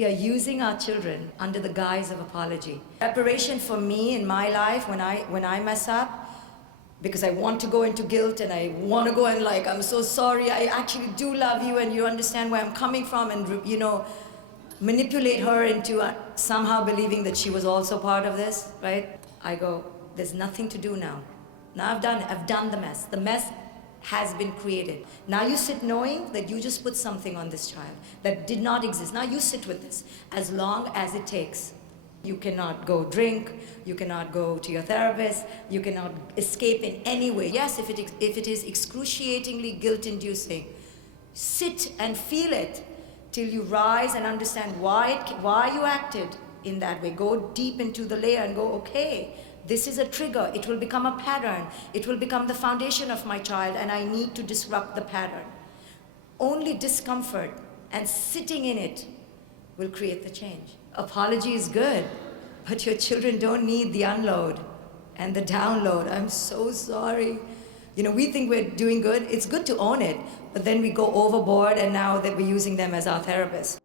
We are using our children under the guise of apology. Preparation for me in my life when I mess up, because I want to go into guilt and I want to go and like, I'm so sorry, I actually do love you and you understand where I'm coming from, and manipulate her into somehow believing that she was also part of this, right? I go, there's nothing to do now. Now I've done the mess. The mess has been created. Now you sit knowing that you just put something on this child that did not exist. Now you sit with this as long as it takes. You cannot go drink, you cannot go to your therapist, you cannot escape in any way. Yes, if it is excruciatingly guilt-inducing, sit and feel it till you rise and understand why you acted in that way. Go deep into the layer and go, okay, this is a trigger. It will become a pattern. It will become the foundation of my child, and I need to disrupt the pattern. Only discomfort and sitting in it will create the change. Apology is good, but your children don't need the unload and the download. I'm so sorry. We think we're doing good. It's good to own it, but then we go overboard, and now that we're using them as our therapists.